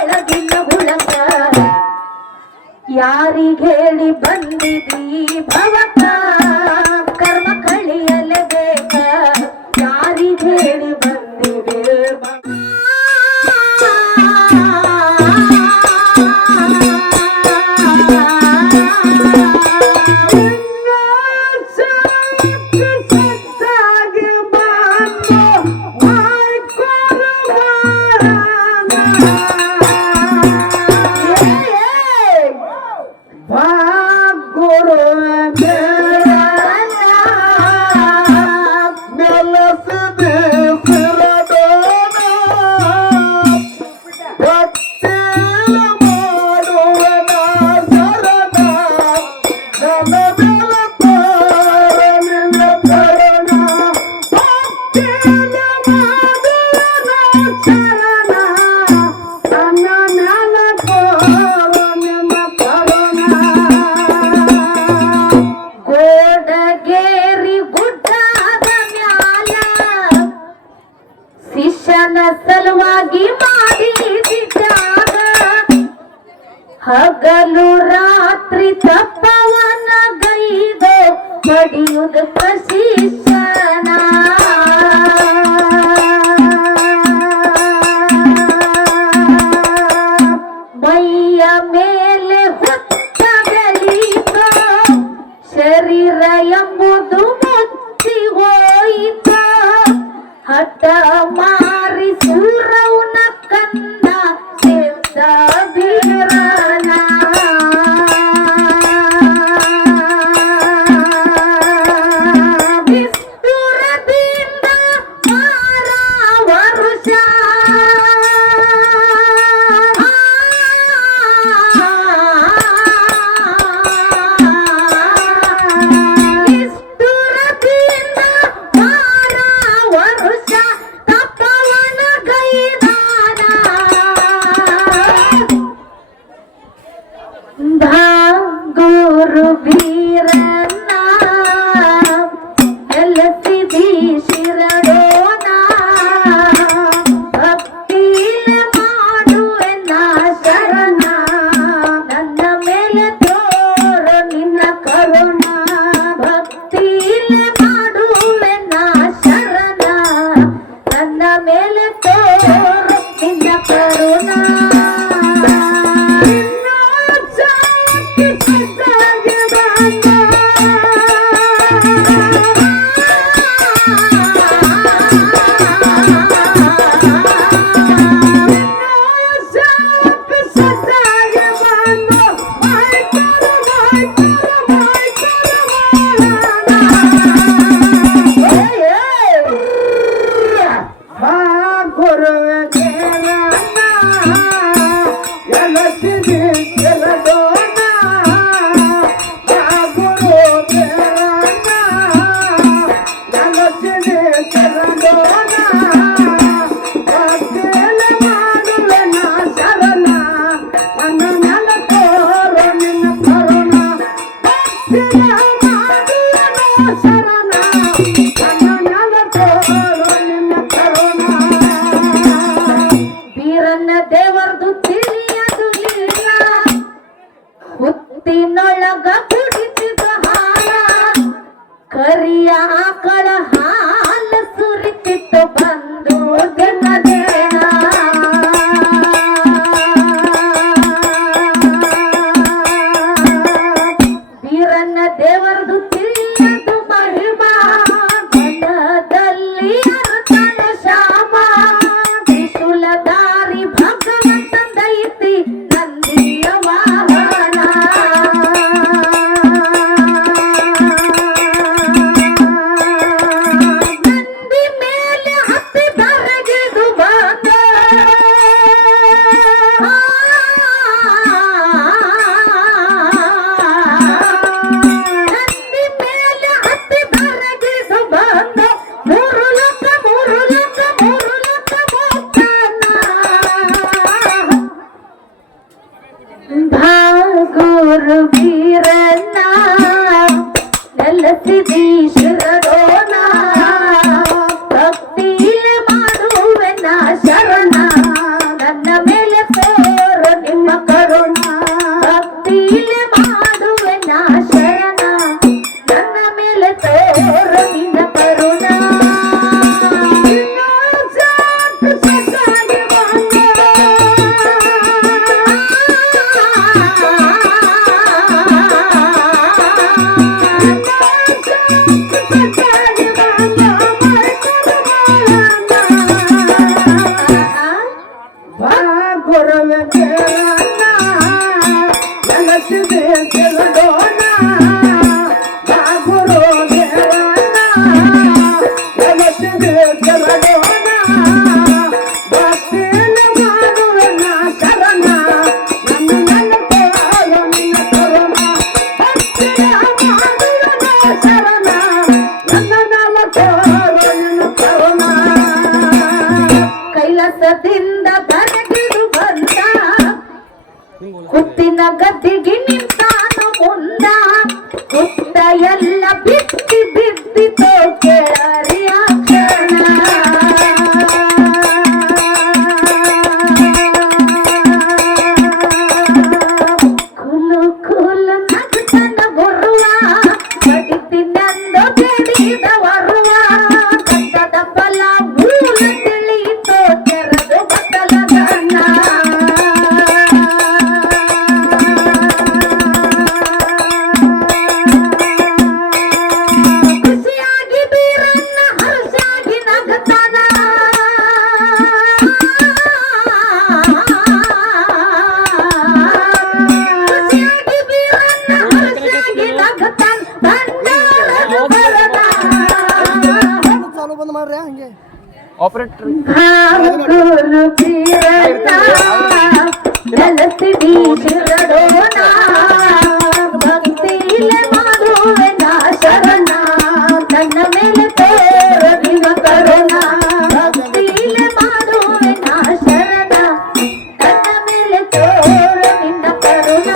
ಒಳಗಿನ ಹುಳಕ ಯಾರಿಗೇಳಿ ಬಂದಿದಿ ಭವಕ ಕರ್ಮ ಕಳಿಯಲೇಬೇಕ ಯಾರಿಗೇಳಿ ಬಂದಿದೆ ಸಲುವಾಗಿ ಮಾಡಿದಾಗ ಹಗಲು ರಾತ್ರಿ ತಪ್ಪವನ ಗೈದು ಪಡೆಯುವುದು ಶಿಷ್ಯನ ಮೈಯ ಮೇಲೆ ಹೊತ್ತ ಬೆಳೀತ ಶರೀರ ಎಂಬುದು ಮುಚ್ಚಿ ಹೋಯಿತ ಹಠ ಮಾರಿ ಸೂರವನ ಕಂದ ಸಿದ್ಧ ಬೀರನ ವಿಸ್ತುರದಿಂದ ಮಾರ ವರುಷ ಗುರು ಬೀರನ್ನ ನೆಲೆಸಿದಿ ಶಿರಡೋನ ಭಕ್ತಿಲ ಮಾಡುವೆನ ಶರಣ ನನ್ನ ಮೇಲೆ ತೋರು ನಿನ್ನ ಕರುಣ ಭಕ್ತಿಲ ಮಾಡುವೆನ ಶರಣ ನನ್ನ ಮೇಲೆ ತೋರು ನಿನ್ನ ಕರುಣ ಬೀರನ್ನ ದೇವರದು ತಿಳಿಯದು ಇಲ್ಲ ಹುತ್ತಿನೊಳಗ ಕುಡಿಸಿದ ಹಾಲ ಕರಿಯ ಆಕಳ ಹಾಲ ಸುರಿತಿತ್ತು ಬಂದು ದಿನದೇನ ಬೀರನ್ನ ದೇವರದು ತಿಳಿಯದು ಮಹಿಮಾ ಮನದಲ್ಲಿ ಅರ್ಥನ ಶಾಮ ತ್ರಿಶೂಲಧಾರಿ ಭಗವಂತಂದೈತಿ ನಂದಿಯ ವಾಹನ ನಂದಿ ಮೇಲೆ ಹತ್ತಿ ಬರಗಿದು ಬಂದ ನಂದಿ ಮೇಲೆ ಹತ್ತಿ ಬರಗಿದು ಬಂದ ಮೂರು ಲೋಕ ಗುರು ಬೀರನ್ನ ನೆಲೆಸಿದಿ ಶಿರಡೋನ ಭಕ್ತಿಲೆ ಮಾಡುವೆನ ಶರಣ ನನ್ನ ಮೇಲೆ ಕೈಲಾಸದಿಂದ ಬರಗಿದು ಬಂದ ಕುತ್ತಿನ ಗದ್ದಿಗೆ ನಿಂತಾನು ಮುಂದ ಕುತ್ತ ಎಲ್ಲ ಬಿತ್ತಿ ಬಿದ್ದಿತೋ ಕೇಳರಿಯ ಕ್ಷಣ ಕುಲು ಕುಲು ನಗ್ತನ ಬರುವ ಬಡಿತಿನಂದು ಬೆಡಿದ ಬರುವ ಕಟ್ಟದ ಫಲ ಮೂಲ ತಿಳಿಯಿತೋ ತೆರೆದು ಬದಲ ಗಣ್ಣ ಖುಷಿಯಾಗಿ ಬೀರನ್ನ ಹರ್ಷಾಗಿ ನಗತಾನ ಖುಷಿಯಾಗಿ ಬೀರನ್ನ ಹರ್ಷಾಗಿ ನಗತಾನ ಬಂಡಾರದ ಬರದ ಚಾಲು ಬಂದ್ ಮಾಡ್ರಿ ಹಂಗೆ ಆಪರೇಟರ್ ಹಾಕುರು ಬೀರಣ್ಣ ನೆಲಸಿಡಿ ಶಿರಡೋಣ ಭಕ್ತಿಲೆ ಮಾಡುವೆ ನಾ ಶರಣ ನನ್ನ ಮೇಲೆ ತೋರದಿನ ಕರುಣ ಭಕ್ತಿಲೆ ಮಾಡುವೆ ನಾ ಶರಣ ನನ್ನ ಮೇಲೆ ತೋರ ನಿನ್ನ ಕರುಣ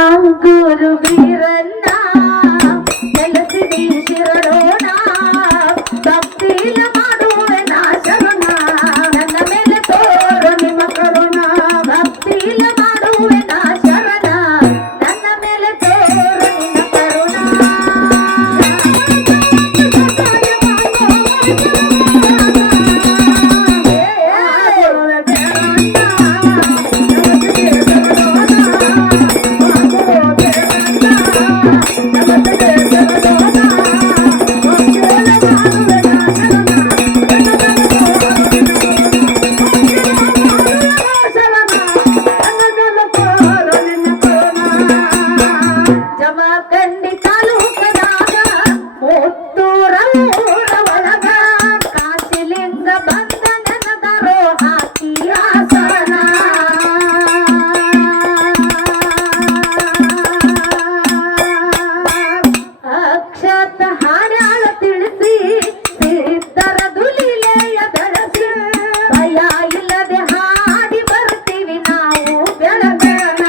ಗುರು ವೀರಣ್ಣ ನೆಲೆಸಿದಿ ಶಿರಡೋಣ ಭಕ್ತಿಲ ಮಾಡುವೆ ನಾ ಶರಣ ನನ್ನ ಮೇಲೆ ತೋರು ನಿಮ್ಮ ಕರುಣ ಭಕ್ತಿಲ ಮಾಡುವೆ ನಾ ಶರಣ ನನ್ನ ಮೇಲೆ ತೋರು ನಿನ್ನ ಕರುಣ ಜಮಖಂಡಿ ತಾಲೂಕದಾಗ ಮುತ್ತೂರ ಊರ ಒಳಗ ಕಾಶಿಲಿಂದ ಬಂದ ನೆನದರೋ ಹಾಕಿ ಆಸನ ಅಕ್ಷತ ಹಾಡ್ಯಾಳ ತಿಳಿಸಿ ಸಿದ್ಧರ ದುಲಿಲೆಯ ಬೆಳೆಸಿ ಭಯ ಇಲ್ಲದೆ ಹಾಡಿ ಬರ್ತೀವಿ ನಾವು ಬೆಳಗಣ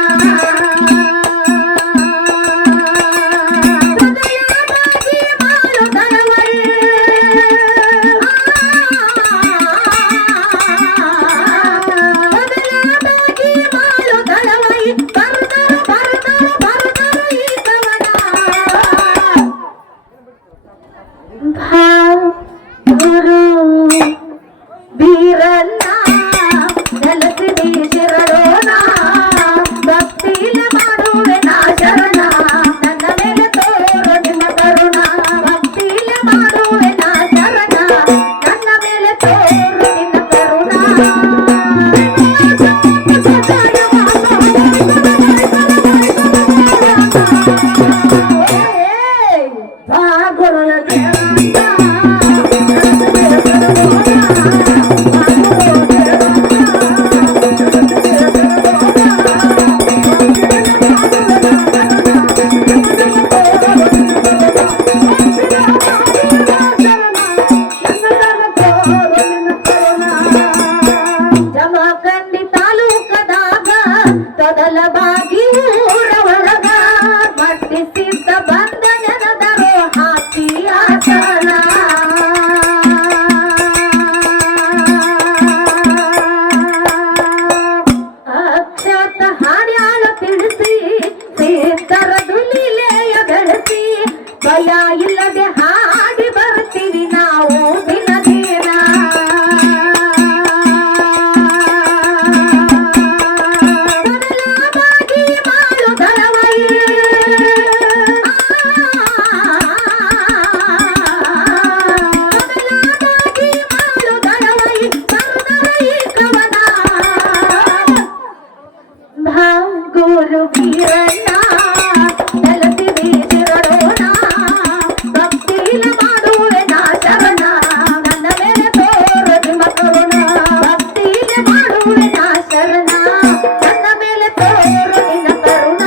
ಹೃದಯವಾಗಿ ಮಾಡು ದಳವೈ ಹೃದಯವಾಗಿ ಮಾಡು ದಳವೈ ಬರ್ದರು ಬರ್ದರು ಬರ್ದರು ಈ ಕವನ ಗುರು ವೀರಣ್ಣ ನೆಲೆಸಿದಿ ಶಿರಡೋಣ ಭಕ್ತಿಲ ಮಾಡುವೆ ನಾ ಶರಣ ನನ್ನ ಮೇಲೆ ತೋರು ನಿಮ್ಮ ಕರುಣ ಭಕ್ತಿಲ ಮಾಡುವೆ ನಾ ಶರಣ ನನ್ನ ಮೇಲೆ ತೋರು ನಿನ್ನ ಕರುಣ ಜಮಖಂಡಿ ತಾಲೂಕದಾಗ ತೊದಲಬಾಗಿ ಊರ ಒಳಗ ಮಟ್ಟಿಸಿದ್ದ ಬಂದ ನೆನದರೋ ಹಾಕಿ ಆಸನ ಅಕ್ಷತ ಹಾಡ್ಯಾಳ ತಿಳಿಸಿ ಸಿದ್ಧರ ದುಲಿಲೆಯ ಬೆಳೆಸಿ ಭಯ ಇಲ್ಲದೆ ಹಾಡಿ ಬರ್ತೀವಿ ನಾವು ದಿನ ದಿನ ಬದಲಾಗಿ ಮಾಡು ದಳವೈ ಬದಲಾಗಿ ಮಾಡು ದಳವೈ ಬರ್ದರು ಈ ಕವನ ಗುರು ವೀರಣ್ಣ ನೆಲೆಸಿದಿ ಶಿರಡೋಣ ಭಕ್ತಿಲ ಮಾಡುವೆ ನಾ ಶರಣ ನನ್ನ ಮೇಲೆ ತೋರು ನಿಮ್ಮ ಕರುಣ ಭಕ್ತಿಲ ಮಾಡುವೆ ನಾ ಶರಣ ನನ್ನ ಮೇಲೆ ತೋರು ನಿನ್ನ ಕರುಣ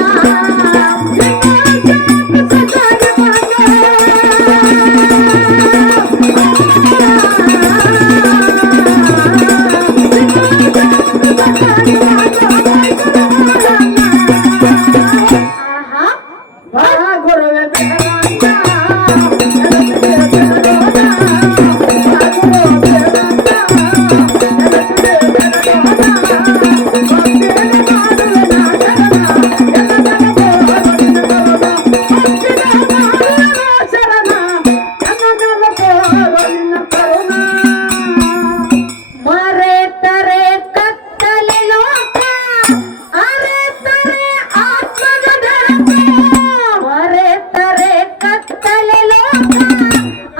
ಮರೆತರೆ ಕತ್ತಲೆ ಲೋಕ ಅರೆತರೆ ಆತ್ಮದ ಬೆಳಕು ಮರೆತರೆ ಕತ್ತಲೆ ಲೋಕ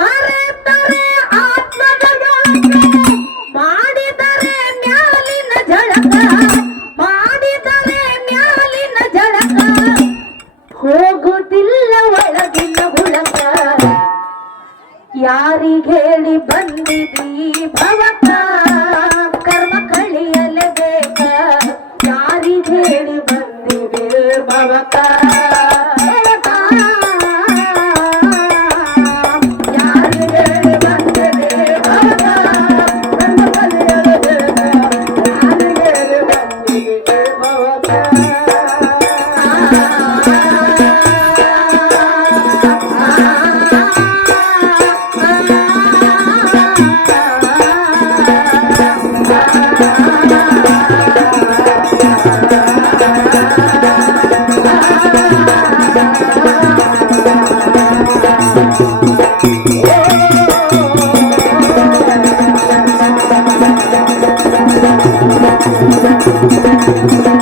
ಅರೆತರೆ ಆತ್ಮದ ಬೆಳಕು ಮಾಡಿದರೆ ಮ್ಯಾಲಿನ ಝಳಕ ಮಾಡಿದರೆ ಮ್ಯಾಲಿನ ಝಳಕ ಹೋಗುತ್ತಿಲ್ಲ ಒಳಗಿನ ಹುಳಕ ಯಾರಿಗೇಳಿ ಬಂದಿದ್ದೀ ಭವಕ ಕರ್ಮ ಕಳಿಯಲೆ ಬೇಕ ಯಾರಿಗೇಳಿ ಬಂದಿದೆ ಭವಕ ಯಾರಿಗೇಳಿ ಬಂದಿದೆ ಭವಕ ಕರ್ಮ ಕಳಿಯಲೆ ಬೇಕ ಯಾರಿಗೇಳಿ ಬಂದಿದೆ ಭವಕ ಿ